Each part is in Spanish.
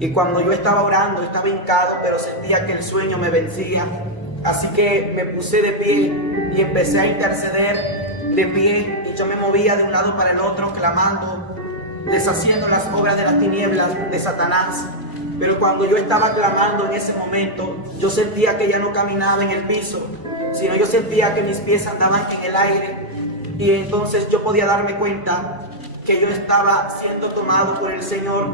Y cuando yo estaba orando, estaba hincado, pero sentía que el sueño me vencía. Así que me puse de pie y empecé a interceder de pie. Y yo me movía de un lado para el otro, clamando, deshaciendo las obras de las tinieblas de Satanás. Pero cuando yo estaba clamando en ese momento, yo sentía que ya no caminaba en el piso, sino yo sentía que mis pies andaban en el aire. Y entonces yo podía darme cuenta que yo estaba siendo tomado por el Señor.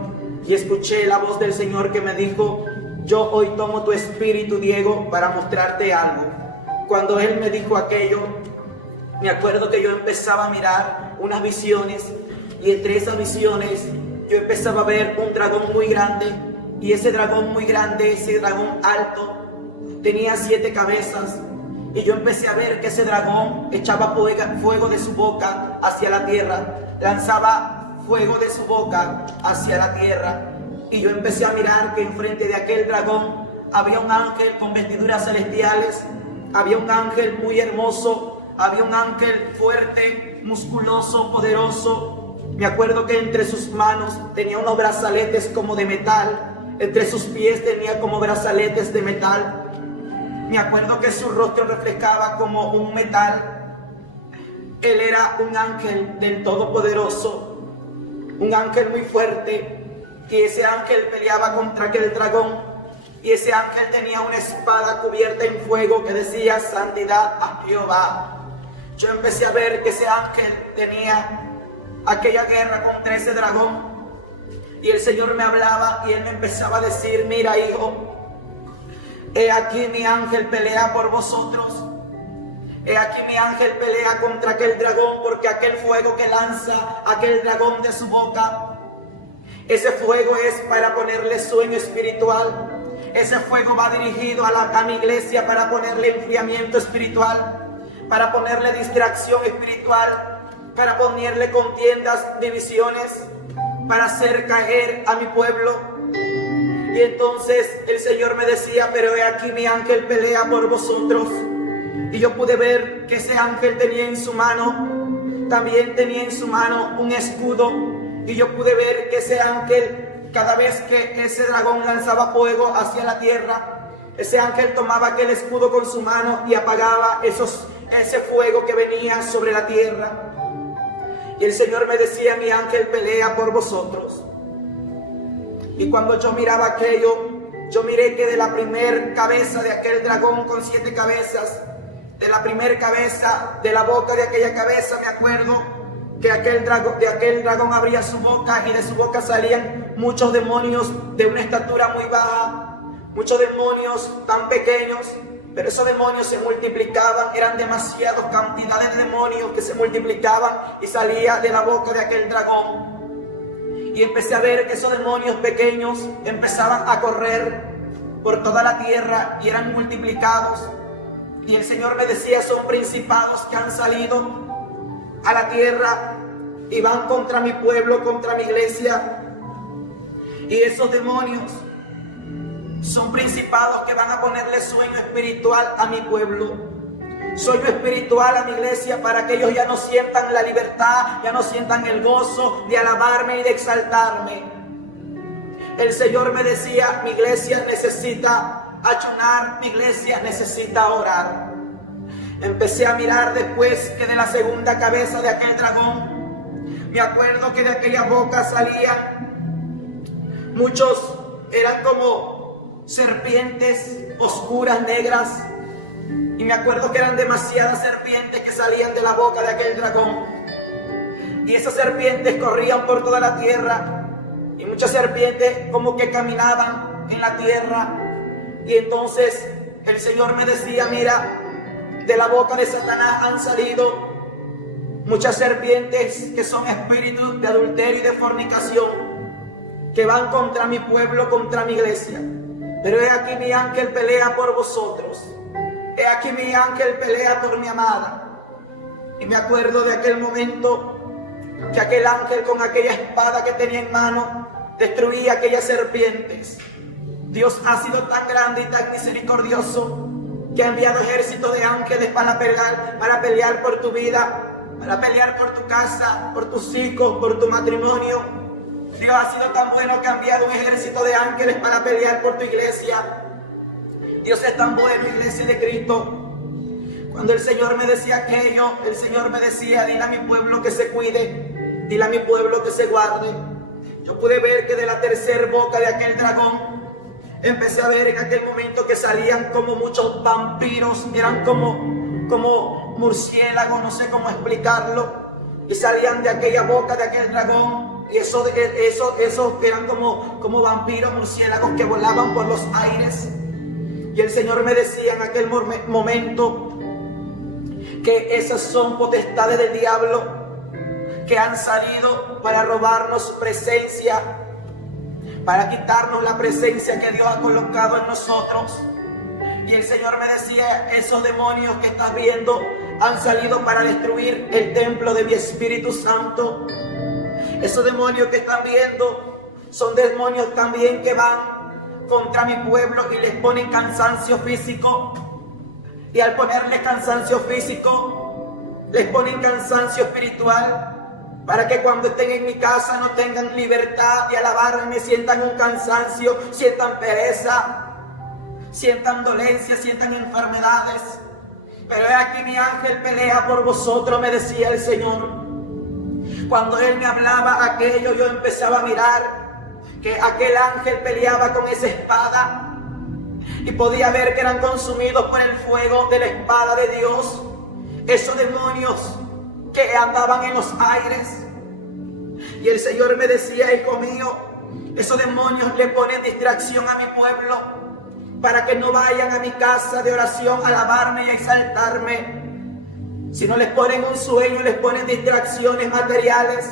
Y escuché la voz del Señor que me dijo: yo hoy tomo tu espíritu, Diego, para mostrarte algo. Cuando Él me dijo aquello, me acuerdo que yo empezaba a mirar unas visiones, y entre esas visiones yo empezaba a ver un dragón muy grande, y ese dragón muy grande, ese dragón alto, tenía 7 cabezas, y yo empecé a ver que ese dragón echaba fuego de su boca hacia la tierra, lanzaba fuego de su boca hacia la tierra. Y yo empecé a mirar que enfrente de aquel dragón había un ángel con vestiduras celestiales, había un ángel muy hermoso, había un ángel fuerte, musculoso, poderoso. Me acuerdo que entre sus manos tenía unos brazaletes como de metal, entre sus pies tenía como brazaletes de metal. Me acuerdo que su rostro reflejaba como un metal. Él era un ángel del Todopoderoso, un ángel muy fuerte, y ese ángel peleaba contra aquel dragón, y ese ángel tenía una espada cubierta en fuego que decía: santidad a Jehová. Yo empecé a ver que ese ángel tenía aquella guerra contra ese dragón, y el Señor me hablaba y Él me empezaba a decir: mira, hijo, he aquí mi ángel pelea por vosotros. He aquí mi ángel pelea contra aquel dragón, porque aquel fuego que lanza aquel dragón de su boca, ese fuego es para ponerle sueño espiritual. Ese fuego va dirigido a mi iglesia para ponerle enfriamiento espiritual, para ponerle distracción espiritual, para ponerle contiendas, divisiones, para hacer caer a mi pueblo. Y entonces el Señor me decía: pero he aquí mi ángel pelea por vosotros. Y yo pude ver que ese ángel tenía en su mano, también tenía en su mano un escudo. Y yo pude ver que ese ángel, cada vez que ese dragón lanzaba fuego hacia la tierra, ese ángel tomaba aquel escudo con su mano y apagaba ese fuego que venía sobre la tierra. Y el Señor me decía: mi ángel pelea por vosotros. Y cuando yo miraba aquello, yo miré que de la primer cabeza de aquel dragón con 7 cabezas, de la primer cabeza, de la boca de aquella cabeza, me acuerdo que de aquel dragón abría su boca, y de su boca salían muchos demonios de una estatura muy baja, muchos demonios tan pequeños, pero esos demonios se multiplicaban, eran demasiadas cantidades de demonios que se multiplicaban y salía de la boca de aquel dragón. Y empecé a ver que esos demonios pequeños empezaban a correr por toda la tierra y eran multiplicados. Y el Señor me decía: son principados que han salido a la tierra y van contra mi pueblo, contra mi iglesia. Y esos demonios son principados que van a ponerle sueño espiritual a mi pueblo, sueño espiritual a mi iglesia, para que ellos ya no sientan la libertad, ya no sientan el gozo de alabarme y de exaltarme. El Señor me decía: mi iglesia necesita ayunar, mi iglesia necesita orar. Empecé a mirar después que de la segunda cabeza de aquel dragón, me acuerdo que de aquella boca salían muchos, eran como serpientes oscuras, negras, y me acuerdo que eran demasiadas serpientes que salían de la boca de aquel dragón, y esas serpientes corrían por toda la tierra, y muchas serpientes como que caminaban en la tierra. Y entonces el Señor me decía: mira, de la boca de Satanás han salido muchas serpientes que son espíritus de adulterio y de fornicación, que van contra mi pueblo, contra mi iglesia. Pero he aquí mi ángel pelea por vosotros. He aquí mi ángel pelea por mi amada. Y me acuerdo de aquel momento que aquel ángel con aquella espada que tenía en mano destruía aquellas serpientes. Dios ha sido tan grande y tan misericordioso que ha enviado ejércitos de ángeles para pelear por tu vida, para pelear por tu casa, por tus hijos, por tu matrimonio. Dios ha sido tan bueno que ha enviado un ejército de ángeles para pelear por tu iglesia. Dios es tan bueno, iglesia de Cristo. Cuando el Señor me decía aquello, el Señor me decía: dile a mi pueblo que se cuide, dile a mi pueblo que se guarde. Yo pude ver que de la tercera boca de aquel dragón, empecé a ver en aquel momento que salían como muchos vampiros, eran como murciélagos, no sé cómo explicarlo, y salían de aquella boca de aquel dragón. Y esos eran como vampiros, murciélagos que volaban por los aires. Y el Señor me decía en aquel momento que esas son potestades del diablo que han salido para robarnos presencia, para quitarnos la presencia que Dios ha colocado en nosotros. Y el Señor me decía: esos demonios que estás viendo han salido para destruir el templo de mi Espíritu Santo. Esos demonios que están viendo son demonios también que van contra mi pueblo y les ponen cansancio físico. Y al ponerles cansancio físico, les ponen cansancio espiritual, para que cuando estén en mi casa no tengan libertad de alabarme, sientan un cansancio, sientan pereza, sientan dolencia, sientan enfermedades. Pero he aquí mi ángel pelea por vosotros, me decía el Señor. Cuando Él me hablaba aquello, yo empezaba a mirar que aquel ángel peleaba con esa espada, y podía ver que eran consumidos por el fuego de la espada de Dios, esos demonios que andaban en los aires. Y el Señor me decía: hijo mío, esos demonios le ponen distracción a mi pueblo para que no vayan a mi casa de oración a alabarme y a exaltarme, sino les ponen un sueño y les ponen distracciones materiales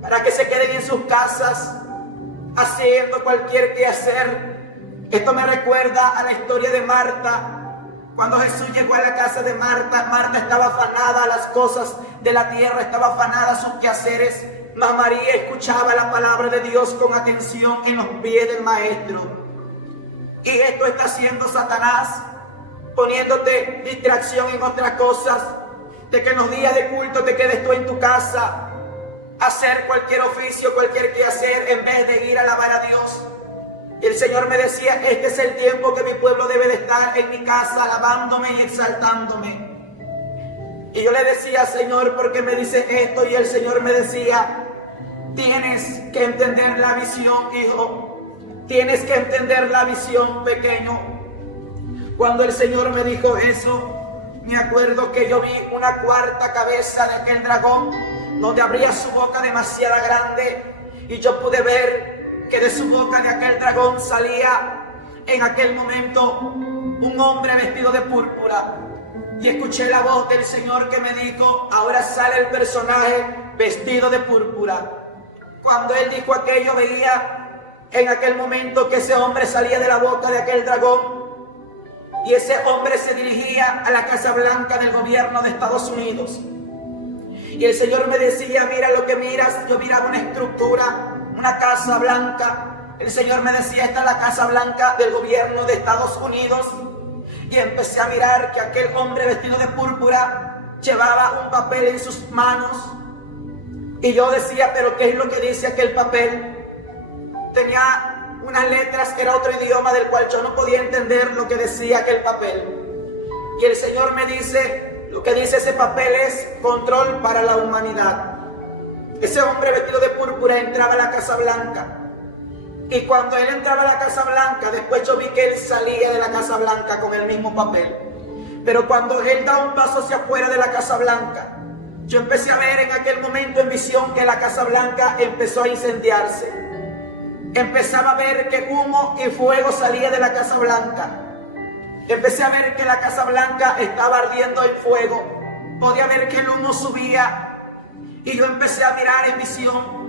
para que se queden en sus casas haciendo cualquier quehacer. Esto me recuerda a la historia de Marta. Cuando Jesús llegó a la casa de Marta, Marta estaba afanada a las cosas de la tierra, estaba afanada a sus quehaceres, mas María escuchaba la palabra de Dios con atención en los pies del Maestro. Y esto está haciendo Satanás, poniéndote distracción en otras cosas, de que en los días de culto te quedes tú en tu casa a hacer cualquier oficio, cualquier quehacer, en vez de ir a alabar a Dios. Y el Señor me decía: este es el tiempo que mi pueblo debe de estar en mi casa alabándome y exaltándome. Y yo le decía: Señor, ¿por qué me dices esto? Y el Señor me decía: tienes que entender la visión, hijo. Tienes que entender la visión, pequeño. Cuando el Señor me dijo eso, me acuerdo que yo vi una cuarta cabeza de aquel dragón, donde abría su boca demasiado grande, y yo pude ver que de su boca de aquel dragón salía en aquel momento un hombre vestido de púrpura. Y escuché la voz del Señor que me dijo: ahora sale el personaje vestido de púrpura. Cuando Él dijo aquello, veía en aquel momento que ese hombre salía de la boca de aquel dragón, y ese hombre se dirigía a la Casa Blanca del gobierno de Estados Unidos. Y el Señor me decía: mira lo que miras. Yo miraba una estructura, una Casa Blanca. El Señor me decía: esta es la Casa Blanca del gobierno de Estados Unidos. Y empecé a mirar que aquel hombre vestido de púrpura llevaba un papel en sus manos. Y yo decía: pero ¿qué es lo que dice aquel papel? Tenía unas letras que era otro idioma del cual yo no podía entender lo que decía aquel papel. Y el Señor me dice: lo que dice ese papel es control para la humanidad. Ese hombre vestido de púrpura entraba a la Casa Blanca. Y cuando él entraba a la Casa Blanca, después yo vi que él salía de la Casa Blanca con el mismo papel. Pero cuando él da un paso hacia afuera de la Casa Blanca, yo empecé a ver en aquel momento en visión que la Casa Blanca empezó a incendiarse. Empezaba a ver que humo y fuego salía de la Casa Blanca. Empecé a ver que la Casa Blanca estaba ardiendo en fuego. Podía ver que el humo subía. Y yo empecé a mirar en visión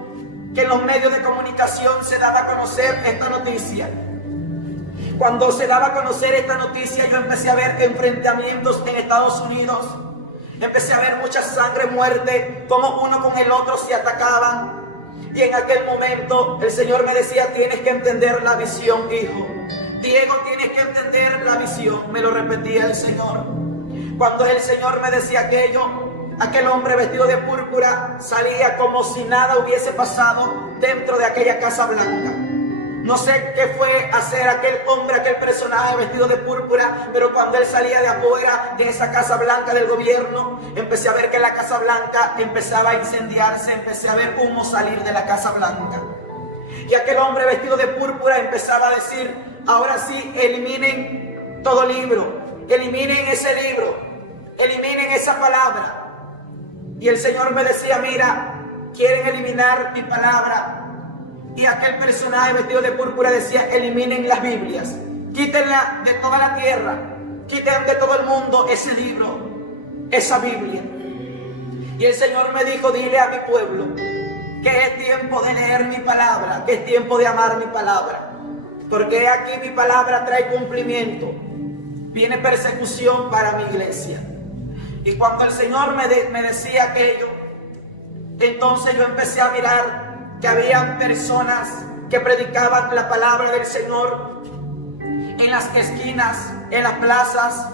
que en los medios de comunicación se daba a conocer esta noticia. Cuando se daba a conocer esta noticia, yo empecé a ver enfrentamientos en Estados Unidos. Empecé a ver mucha sangre, muerte, como uno con el otro se atacaban. Y en aquel momento el Señor me decía: tienes que entender la visión, hijo. Diego, tienes que entender la visión. Me lo repetía el Señor. Cuando el Señor me decía aquello, aquel hombre vestido de púrpura salía como si nada hubiese pasado. dentro de aquella Casa Blanca. No sé qué fue hacer aquel hombre, aquel personaje vestido de púrpura, pero cuando él salía de afuera de esa Casa Blanca del gobierno, empecé a ver que la Casa Blanca empezaba a incendiarse, empecé a ver humo salir de la Casa Blanca. Y aquel hombre vestido de púrpura empezaba a decir: ahora sí, eliminen todo libro, eliminen ese libro, eliminen esa palabra. Y el Señor me decía: mira, quieren eliminar mi palabra. Y aquel personaje vestido de púrpura decía: eliminen las Biblias, quítenla de toda la tierra, quiten de todo el mundo ese libro, esa Biblia. Y el Señor me dijo: dile a mi pueblo que es tiempo de leer mi palabra, que es tiempo de amar mi palabra, porque aquí mi palabra trae cumplimiento. Viene persecución para mi iglesia. Y cuando el Señor me decía aquello, entonces yo empecé a mirar que habían personas que predicaban la palabra del Señor en las esquinas, en las plazas,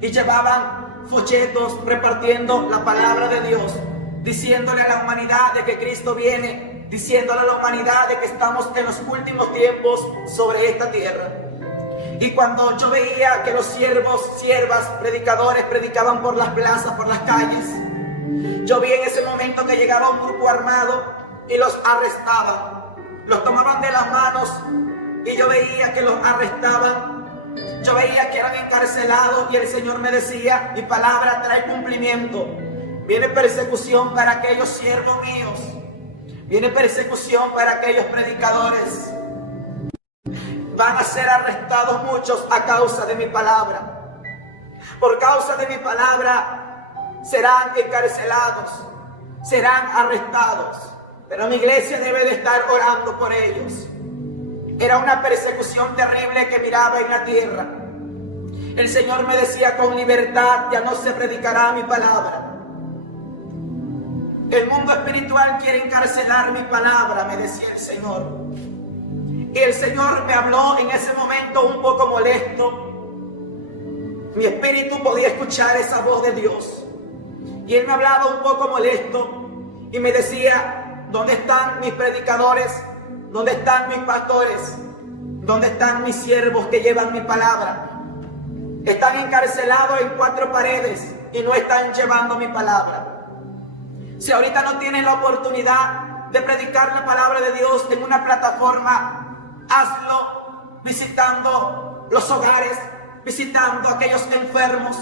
y llevaban folletos repartiendo la palabra de Dios, diciéndole a la humanidad de que Cristo viene, diciéndole a la humanidad de que estamos en los últimos tiempos sobre esta tierra. Y cuando yo veía que los siervos, siervas, predicadores predicaban por las plazas, por las calles, yo vi en ese momento que llegaba un grupo armado y los arrestaban, los tomaban de las manos, y yo veía que los arrestaban, yo veía que eran encarcelados, y el Señor me decía: mi palabra trae cumplimiento. Viene persecución para aquellos siervos míos, viene persecución para aquellos predicadores. Van a ser arrestados muchos a causa de mi palabra. Por causa de mi palabra serán encarcelados, serán arrestados. Pero mi iglesia debe de estar orando por ellos. Era una persecución terrible que miraba en la tierra. El Señor me decía: con libertad ya no se predicará mi palabra. El mundo espiritual quiere encarcelar mi palabra, me decía el Señor. Y el Señor me habló en ese momento un poco molesto. Mi espíritu podía escuchar esa voz de Dios. Y Él me hablaba un poco molesto y me decía: ¿dónde están mis predicadores? ¿Dónde están mis pastores? ¿Dónde están mis siervos que llevan mi palabra? Están encarcelados en 4 paredes y no están llevando mi palabra. Si ahorita no tienen la oportunidad de predicar la palabra de Dios en una plataforma, hazlo visitando los hogares, visitando a aquellos enfermos.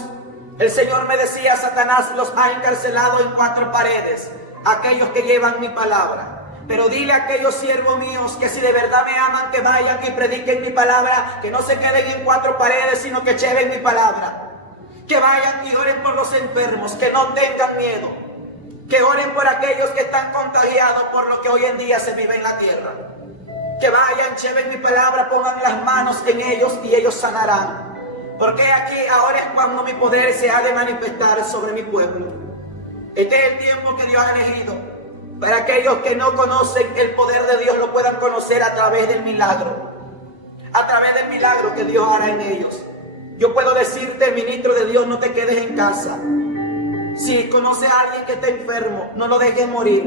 El Señor me decía: Satanás los ha encarcelado en 4 paredes, aquellos que llevan mi palabra. Pero dile a aquellos siervos míos que si de verdad me aman, que vayan y prediquen mi palabra, que no se queden en 4 paredes, sino que lleven mi palabra. Que vayan y oren por los enfermos, que no tengan miedo, que oren por aquellos que están contagiados por lo que hoy en día se vive en la tierra. Que vayan, lleven mi palabra, pongan las manos en ellos y ellos sanarán. Porque aquí ahora es cuando mi poder se ha de manifestar sobre mi pueblo. Este es el tiempo que Dios ha elegido para aquellos que no conocen el poder de Dios, lo puedan conocer a través del milagro. A través del milagro que Dios hará en ellos. Yo puedo decirte, ministro de Dios, no te quedes en casa. Si conoces a alguien que está enfermo, no lo dejes morir.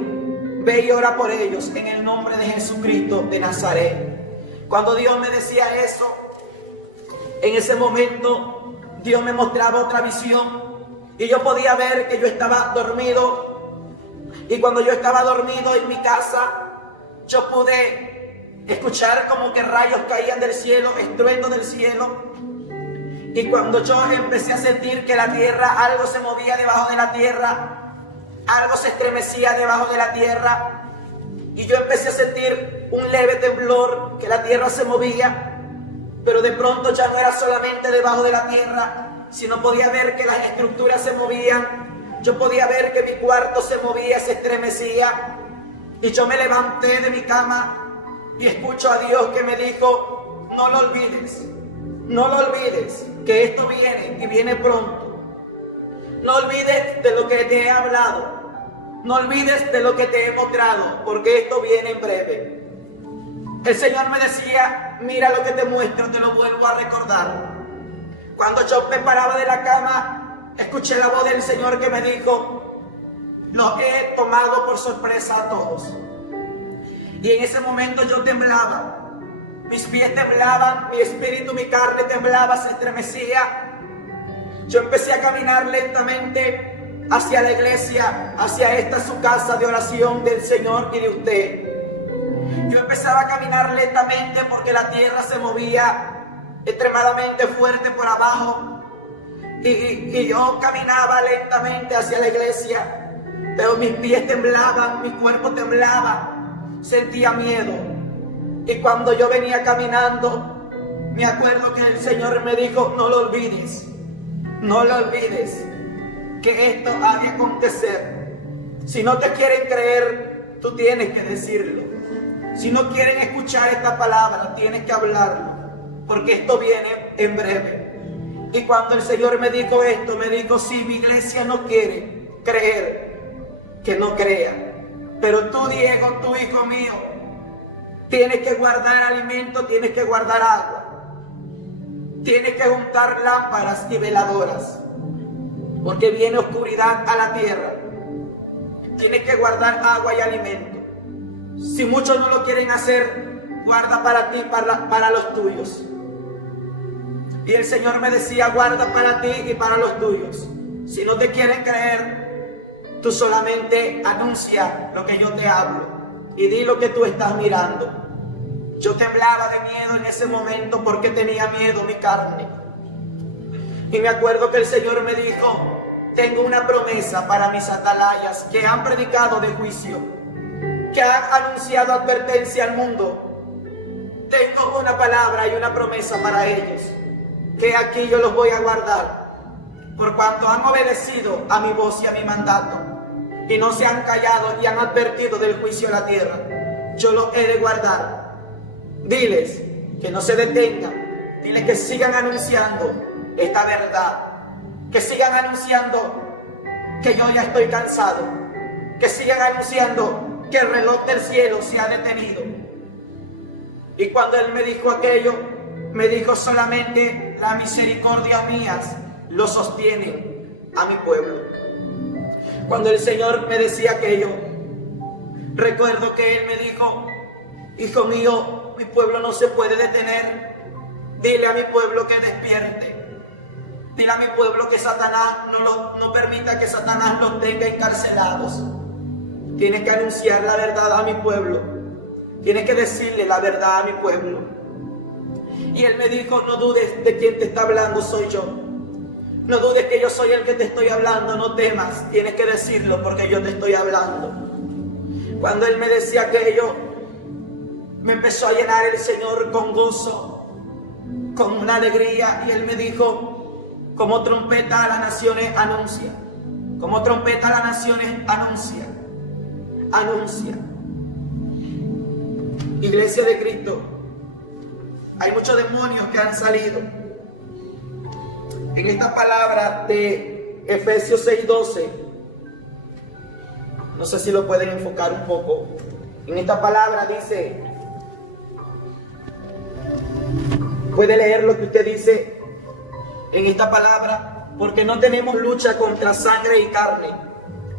Ve y ora por ellos en el nombre de Jesucristo de Nazaret. Cuando Dios me decía eso, en ese momento Dios me mostraba otra visión y yo podía ver que yo estaba dormido. Y cuando yo estaba dormido en mi casa, yo pude escuchar como que rayos caían del cielo, estruendo del cielo. Y cuando yo empecé a sentir que la tierra, algo se movía debajo de la tierra, algo se estremecía debajo de la tierra, y yo empecé a sentir un leve temblor, que la tierra se movía, pero de pronto ya no era solamente debajo de la tierra, sino podía ver que las estructuras se movían. Yo podía ver que mi cuarto se movía, se estremecía, y yo me levanté de mi cama y escucho a Dios que me dijo: no lo olvides, no lo olvides, que esto viene y viene pronto. No olvides de lo que te he hablado, no olvides de lo que te he mostrado, porque esto viene en breve. El Señor me decía: mira lo que te muestro, te lo vuelvo a recordar. Cuando yo me paraba de la cama, escuché la voz del Señor que me dijo: los he tomado por sorpresa a todos. Y en ese momento yo temblaba. Mis pies temblaban, mi espíritu, mi carne temblaba, se estremecía. Yo empecé a caminar lentamente hacia la iglesia, hacia esta su casa de oración del Señor y de usted. Yo empezaba a caminar lentamente porque la tierra se movía extremadamente fuerte por abajo. Y yo caminaba lentamente hacia la iglesia, pero mis pies temblaban, mi cuerpo temblaba, sentía miedo. Y cuando yo venía caminando, me acuerdo que el Señor me dijo: no lo olvides, no lo olvides, que esto ha de acontecer. Si no te quieren creer, tú tienes que decirlo. Si no quieren escuchar esta palabra, tienes que hablarlo, porque esto viene en breve. Y cuando el Señor me dijo esto, me dijo: si mi iglesia no quiere creer, que no crea. Pero tú, Diego, tú, hijo mío, tienes que guardar alimento, tienes que guardar agua. Tienes que juntar lámparas y veladoras, porque viene oscuridad a la tierra. Tienes que guardar agua y alimento. Si muchos no lo quieren hacer, guarda para ti, para los tuyos. Y el Señor me decía: guarda para ti y para los tuyos. Si no te quieren creer, tú solamente anuncia lo que yo te hablo y di lo que tú estás mirando. Yo temblaba de miedo en ese momento porque tenía miedo mi carne. Y me acuerdo que el Señor me dijo: tengo una promesa para mis atalayas que han predicado de juicio, que han anunciado advertencia al mundo. Tengo una palabra y una promesa para ellos, que aquí yo los voy a guardar, por cuanto han obedecido a mi voz y a mi mandato, y no se han callado y han advertido del juicio a la tierra. Yo los he de guardar. Diles que no se detengan, diles que sigan anunciando esta verdad, que sigan anunciando que yo ya estoy cansado, que sigan anunciando que el reloj del cielo se ha detenido. Y cuando Él me dijo aquello, me dijo: solamente la misericordia mía lo sostiene a mi pueblo. Cuando el Señor me decía aquello, recuerdo que Él me dijo: hijo mío, mi pueblo no se puede detener. Dile a mi pueblo que despierte. Dile a mi pueblo que Satanás no permita que Satanás los tenga encarcelados. Tienes que anunciar la verdad a mi pueblo. Tienes que decirle la verdad a mi pueblo. Y Él me dijo: no dudes de quién te está hablando, soy yo. No dudes que yo soy el que te estoy hablando, no temas. Tienes que decirlo porque yo te estoy hablando. Cuando Él me decía aquello, me empezó a llenar el Señor con gozo, con una alegría. Y Él me dijo: como trompeta a las naciones anuncia. Como trompeta a las naciones anuncia. Anuncia. Iglesia de Cristo, hay muchos demonios que han salido. En esta palabra de Efesios 6:12, no sé si lo pueden enfocar un poco. En esta palabra dice, puede leer lo que usted dice en esta palabra: porque no tenemos lucha contra sangre y carne,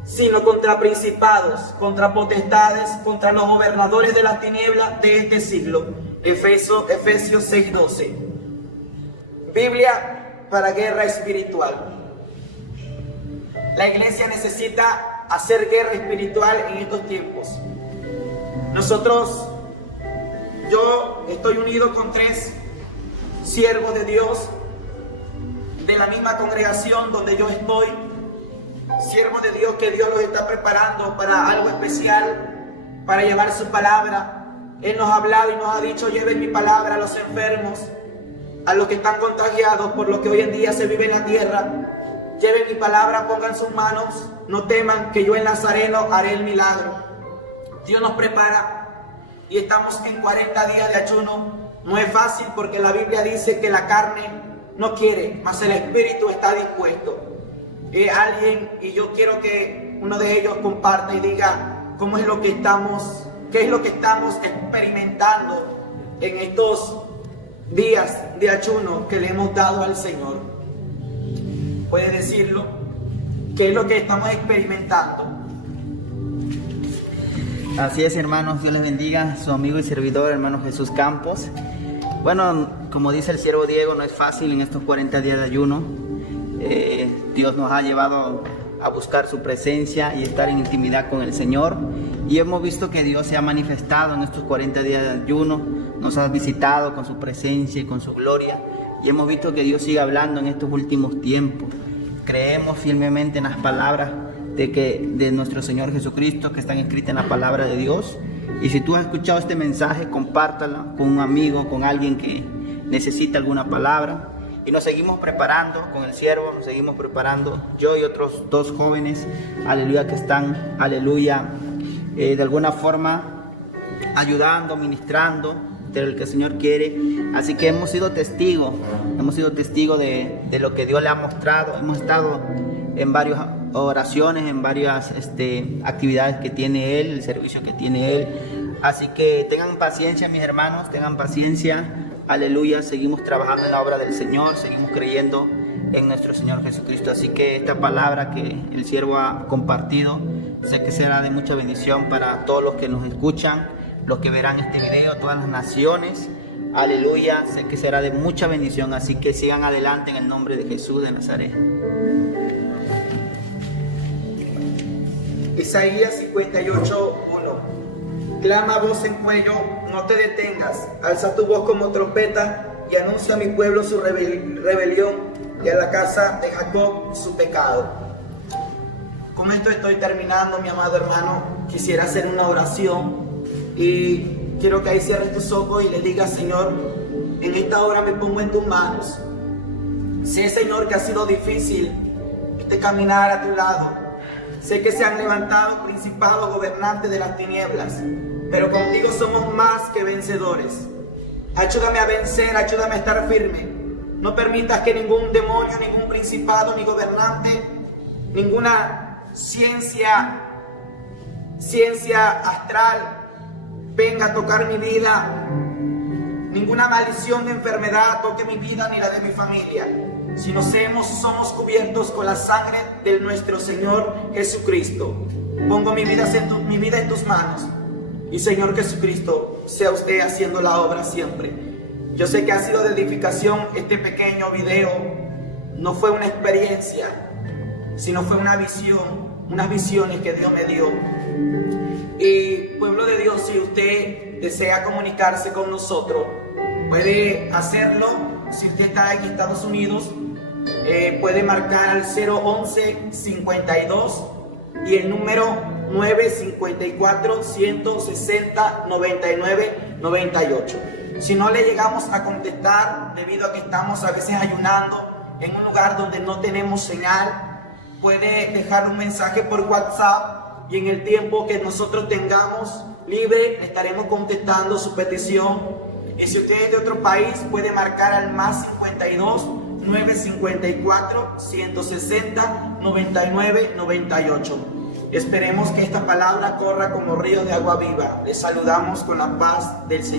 sino contra principados, contra potestades, contra los gobernadores de las tinieblas de este siglo. Efesios 6:12. Biblia para guerra espiritual. La iglesia necesita hacer guerra espiritual en estos tiempos. Yo estoy unido con 3 siervos de Dios de la misma congregación donde yo estoy. Siervos de Dios que Dios los está preparando para algo especial, para llevar su palabra. Él nos ha hablado y nos ha dicho: lleven mi palabra a los enfermos, a los que están contagiados por lo que hoy en día se vive en la tierra. Lleven mi palabra, pongan sus manos, no teman, que yo en Nazareno haré el milagro. Dios nos prepara y estamos en 40 días de ayuno. No es fácil porque la Biblia dice que la carne no quiere, mas el espíritu está dispuesto. Y yo quiero que uno de ellos comparta y diga qué es lo que estamos experimentando en estos días de ayuno que le hemos dado al Señor. ¿Puede decirlo? ¿Qué es lo que estamos experimentando? Así es, hermanos, Dios les bendiga. Su amigo y servidor, hermano Jesús Campos. Bueno, como dice el siervo Diego, no es fácil en estos 40 días de ayuno. Dios nos ha llevado a buscar su presencia y estar en intimidad con el Señor. Y hemos visto que Dios se ha manifestado en estos 40 días de ayuno. Nos ha visitado con su presencia y con su gloria. Y hemos visto que Dios sigue hablando en estos últimos tiempos. Creemos firmemente en las palabras de nuestro Señor Jesucristo que están escritas en la palabra de Dios. Y si tú has escuchado este mensaje, compártalo con un amigo, con alguien que necesita alguna palabra. Y nos seguimos preparando con el siervo, nos seguimos preparando, yo y otros 2 jóvenes, aleluya, que están, aleluya, de alguna forma ayudando, ministrando de lo que el Señor quiere. Así que hemos sido testigos de lo que Dios le ha mostrado. Hemos estado en varias oraciones, en varias actividades que tiene Él, el servicio que tiene Él. Así que tengan paciencia, mis hermanos, tengan paciencia. Aleluya, seguimos trabajando en la obra del Señor, seguimos creyendo en nuestro Señor Jesucristo. Así que esta palabra que el siervo ha compartido, sé que será de mucha bendición para todos los que nos escuchan, los que verán este video, todas las naciones. Aleluya, sé que será de mucha bendición, así que sigan adelante en el nombre de Jesús de Nazaret. Isaías 58:1. Clama a voz en cuello, no te detengas, alza tu voz como trompeta y anuncia a mi pueblo su rebelión y a la casa de Jacob su pecado. Con esto estoy terminando, mi amado hermano. Quisiera hacer una oración y quiero que ahí cierres tus ojos y le digas: Señor, en esta hora me pongo en tus manos. Sé, Señor, que ha sido difícil caminar a tu lado. Sé que se han levantado principados, gobernantes de las tinieblas, pero contigo somos más que vencedores. Ayúdame a vencer, ayúdame a estar firme. No permitas que ningún demonio, ningún principado, ni gobernante, ninguna ciencia astral venga a tocar mi vida. Ninguna maldición de enfermedad toque mi vida ni la de mi familia. Si somos cubiertos con la sangre de nuestro Señor Jesucristo. Pongo mi vida en tus manos. Y Señor Jesucristo, sea usted haciendo la obra siempre. Yo sé que ha sido de edificación este pequeño video. No fue una experiencia, sino fue una visión, unas visiones que Dios me dio. Y pueblo de Dios, si usted desea comunicarse con nosotros, puede hacerlo. Si usted está en Estados Unidos, puede marcar al 011-52 y el número 954-160-99-98. Si no le llegamos a contestar debido a que estamos a veces ayunando en un lugar donde no tenemos señal, puede dejar un mensaje por WhatsApp y en el tiempo que nosotros tengamos libre estaremos contestando su petición. Y si usted es de otro país, puede marcar al más 52 954 160 99 98. Esperemos que esta palabra corra como río de agua viva. Les saludamos con la paz del Señor.